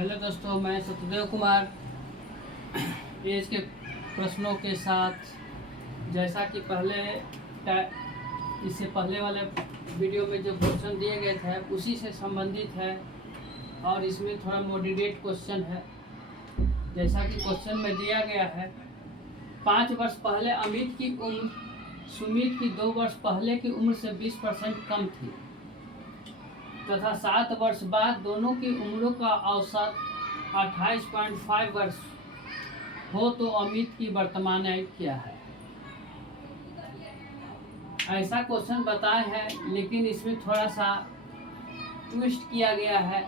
Hello दोस्तों, मैं Satyadev Kumar as के प्रश्नों के साथ, जैसा कि इससे पहले वाले वीडियो में जो क्वेश्चन दिए गए थे उसी से संबंधित है और इसमें थोड़ा मॉडरेट क्वेश्चन है। जैसा कि क्वेश्चन में दिया गया है, 5 वर्ष पहले अमित की उम्र सुमित की 2 वर्ष पहले की उम्र से 20% कम थी तथा 7 वर्ष बाद दोनों की उम्रों का औसत 28.5 वर्ष हो तो अमित की वर्तमान आयु क्या है। ऐसा क्वेश्चन बताए हैं, लेकिन इसमें थोड़ा सा ट्विस्ट किया गया है।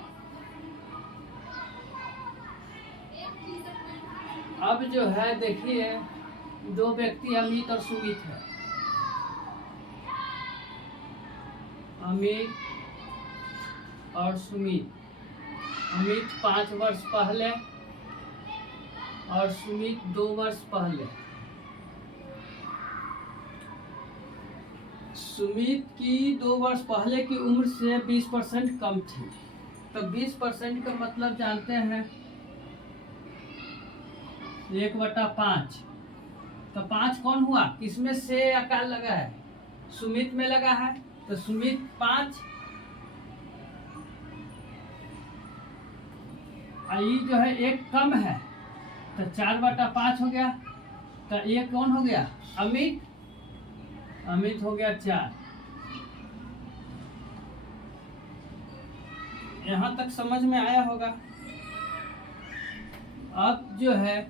अब जो है देखिए, 2 व्यक्ति अमित और सुमित है। अमित और सुमित, अमित 5 वर्ष पहले और सुमित 2 वर्ष पहले। सुमित की 2 वर्ष पहले की उम्र से 20% कम थी, तो 20% का मतलब जानते हैं 1/5। तो 5 कौन हुआ, किसमें से आकार लगा है? सुमित में लगा है, तो सुमित 5 आई जो है 1 कम है, तो 4/5 हो गया। तो ये कौन हो गया? अमित। अमित हो गया 4। यहाँ तक समझ में आया होगा। अब जो है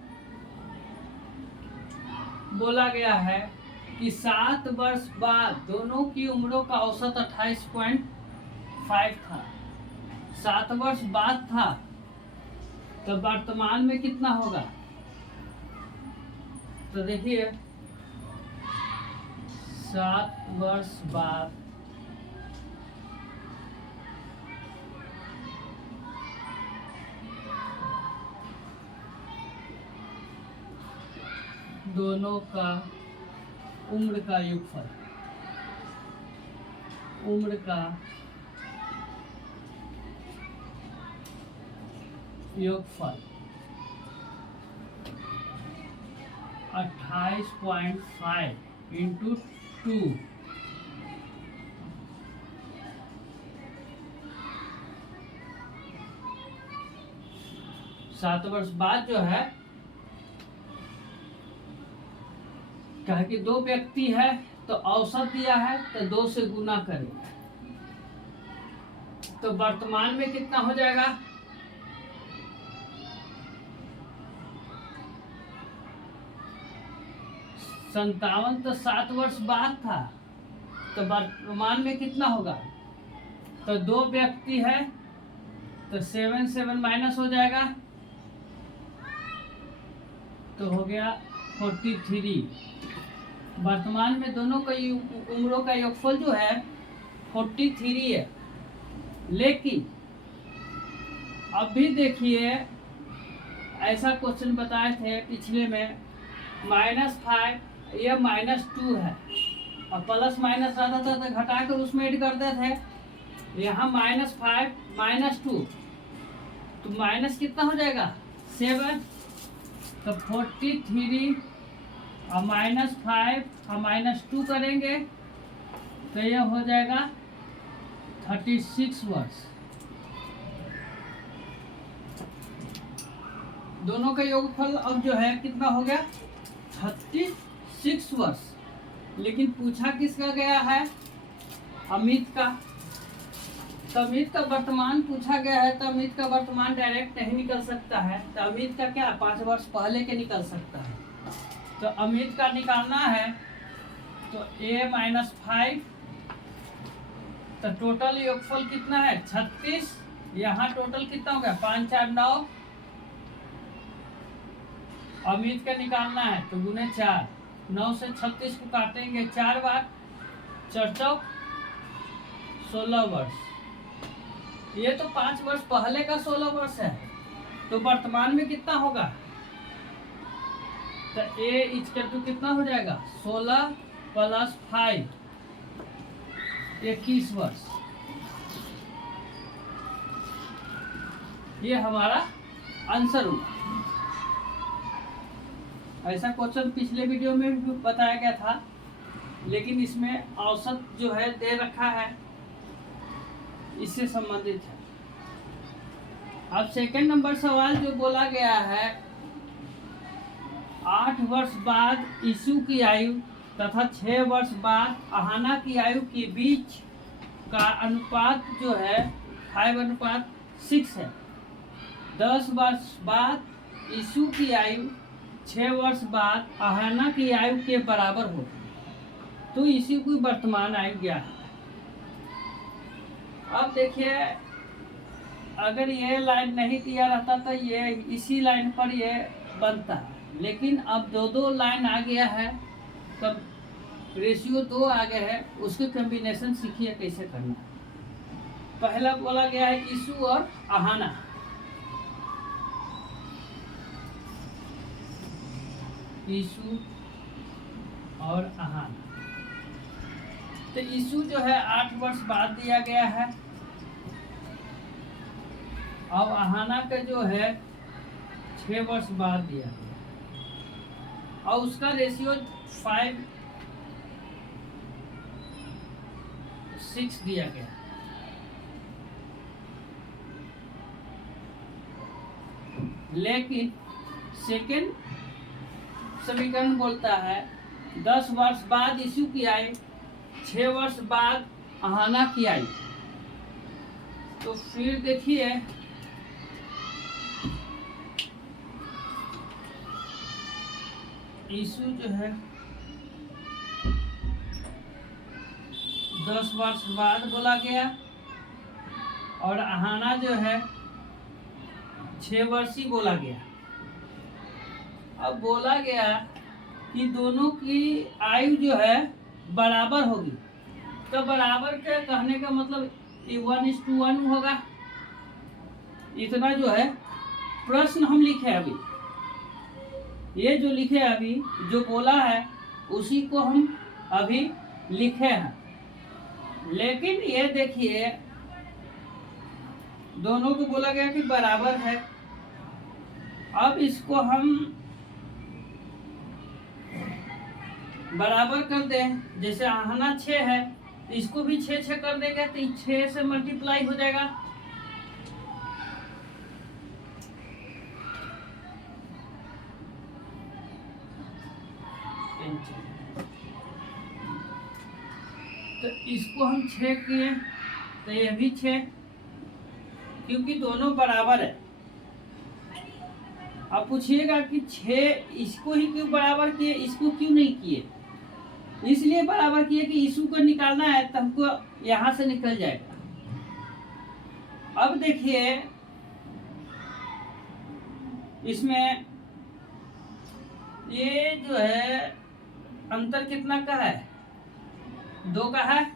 बोला गया है कि 7 वर्ष बाद दोनों की उम्रों का औसत 28.5 था। 7 वर्ष बाद था, तो वर्तमान में कितना होगा? तो देखिए, 7 वर्ष बाद दोनों का उम्र का योगफल, उम्र का योगफल 28.5 इंटू 2। 7 वर्ष बाद जो है, कहा कि 2 व्यक्ति है तो औसत दिया है तो 2 से गुना करेंगे, तो वर्तमान में कितना हो जाएगा? 57। तो 7 वर्ष बाद था, तो वर्तमान में कितना होगा? तो 2 व्यक्ति है तो 7 माइनस हो जाएगा, तो हो गया 43। वर्तमान में दोनों का उम्रों का योगफल जो है 43 है। लेकिन अभी देखिए, ऐसा क्वेश्चन बताए थे पिछले में, -5 ये -2 है और प्लस माइनस रहता था तो घटाकर उसमें ऐड करते थे। यहाँ -5 -2, तो माइनस कितना हो जाएगा? 7। तो 43 और -5 और -2 करेंगे तो यह हो जाएगा 36 वर्ष। दोनों का योगफल अब जो है कितना हो गया? 36 वर्ष। लेकिन पूछा किसका गया है? अमित का। तो अमित का वर्तमान पूछा गया है, तो अमित का वर्तमान डायरेक्ट नहीं निकल सकता है, तो अमित का क्या 5 वर्ष पहले के निकल सकता है। तो अमित का निकालना है तो a-5, तो टोटल योगफल कितना है? 36। यहाँ टोटल कितना हो गया? 5 4 9। अमित का निकालना है तो गुने 4। 9 से 36 को काटेंगे 4 बार, 4 चौक 16 वर्ष। ये तो 5 वर्ष पहले का 16 वर्ष है, तो वर्तमान में कितना होगा? तो a कितना हो जाएगा? 16 + 5 21 वर्ष। ये हमारा आंसर हुआ। ऐसा क्वेश्चन पिछले वीडियो में भी बताया गया था, लेकिन इसमें औसत जो है दे रखा है, इससे संबंधित है। अब सेकंड नंबर सवाल जो बोला गया है, 8 वर्ष बाद यीशु की आयु तथा 6 वर्ष बाद अहाना की आयु के बीच का अनुपात जो है 5:6 है। 10 वर्ष बाद यीशु की आयु 6 वर्ष बाद अहाना की आयु के बराबर हो, तो यीशु की वर्तमान आयु क्या है। अब देखिए, अगर ये लाइन नहीं दिया रहता तो ये इसी लाइन पर ये बनता है, लेकिन अब दो लाइन आ गया है, तब रेशियो 2 आ गया है, उसके कॉम्बिनेशन सीखिए कैसे करना है। पहला बोला गया है यीशु और अहाना। यीशु और अहाना, तो यीशु जो है 8 वर्ष बाद दिया गया है, और अहाना का जो है 6 वर्ष बाद दिया गया, और उसका रेशियो 5:6 दिया गया। लेकिन सेकेंड समीकरण बोलता है 10 वर्ष बाद यीशु की आयु, 6 वर्ष बाद अहाना की आयु। तो फिर देखिए, यीशु जो है 10 वर्ष बाद बोला गया, और अहाना जो है 6 वर्ष ही बोला गया। अब बोला गया कि दोनों की आयु जो है बराबर होगी, तो बराबर के कहने का मतलब 1:1 होगा। इतना जो है प्रश्न हम लिखे अभी, ये जो लिखे अभी जो बोला है उसी को हम अभी लिखे हैं। लेकिन ये देखिए, दोनों को बोला गया कि बराबर है। अब इसको हम बराबर कर दें, जैसे अहाना 6 है, इसको भी 6 कर देंगे तो 6 से मल्टीप्लाई हो जाएगा। तो इसको हम 6 किए तो ये भी 6, क्योंकि दोनों बराबर है। अब पूछिएगा कि 6 इसको ही क्यों बराबर किए, इसको क्यों नहीं किए। इसलिए बराबर किए कि यीशु को निकालना है तो हमको यहाँ से निकल जाएगा। अब देखिए, इसमें ये जो है अंतर कितना का है, 2 का है,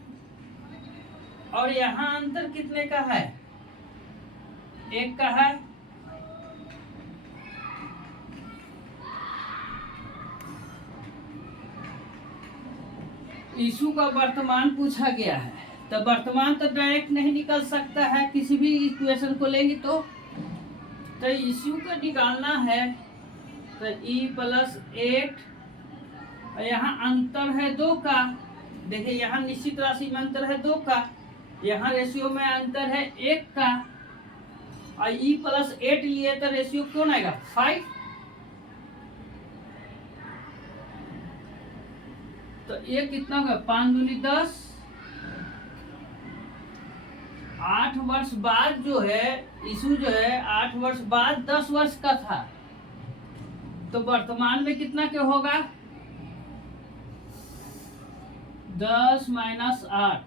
और यहाँ अंतर कितने का है, 1 का है। यीशु का वर्तमान पूछा गया है, तो वर्तमान तो डायरेक्ट नहीं निकल सकता है, किसी भी इक्वेशन को लेंगे तो यीशु को निकालना है तो e+8, और यहाँ अंतर है 2 का। देखिए, यहाँ निश्चित राशि में अंतर है 2 का, यहाँ रेशियो में अंतर है 1 का, और e+8 लिए तो रेशियो कौन आएगा, 5। तो ये कितना होगा, 5 दूनी 10। 8 वर्ष बाद जो है यीशु जो है 8 वर्ष बाद 10 वर्ष का था, तो वर्तमान में कितना के होगा, 10 - 8,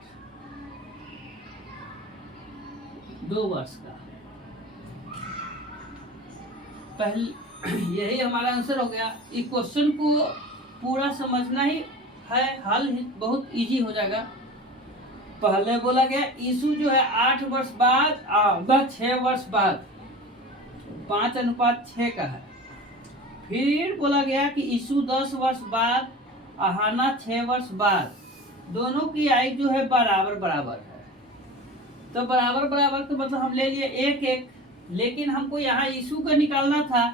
2 वर्ष का। पहले यही हमारा आंसर हो गया। इस क्वेश्चन को पूरा समझना ही है, हल बहुत इजी हो जाएगा। पहले बोला गया यीशु जो है 8 वर्ष बाद 6 वर्ष बाद 5:6 का है। फिर बोला गया कि यीशु 10 वर्ष बाद अहाना 6 वर्ष बाद, दोनों की आयु जो है बराबर बराबर है। तो बराबर बराबर का मतलब हम ले लिए 1:1, लेकिन हमको यहाँ यीशु का निकालना था,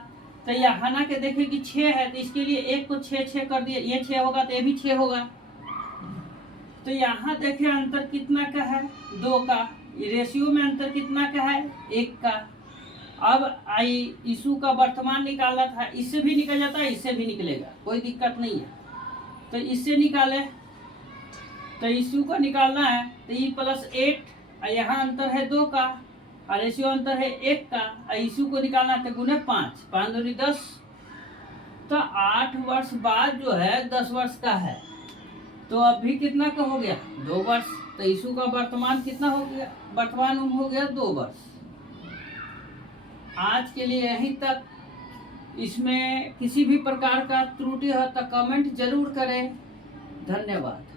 तो यहाँ ना के देखे कि 6 है, तो इसके लिए एक को 6 कर दिया, ये 6 होगा तो ये भी 6 होगा। तो यहाँ देखे अंतर कितना का है, 2 का। रेशियो में अंतर कितना का है, 1 का। अब आई यीशु का वर्तमान निकालना था, इससे भी निकल जाता है, इससे भी निकलेगा, कोई दिक्कत नहीं है। तो इससे निकाले, तो यीशु का निकालना है तो ई प्लस 8, यहाँ अंतर है 2 का, और रेशियो अंतर है 1 का। यीशु को निकालना है तो गुने 5, 5 दूनी 10। तो 8 वर्ष बाद जो है 10 वर्ष का है, तो अभी कितना का हो गया, 2 वर्ष। तो यीशु का वर्तमान कितना हो गया, वर्तमान उम्र हो गया 2 वर्ष। आज के लिए यहीं तक। इसमें किसी भी प्रकार का त्रुटि हो तो कमेंट जरूर करें। धन्यवाद।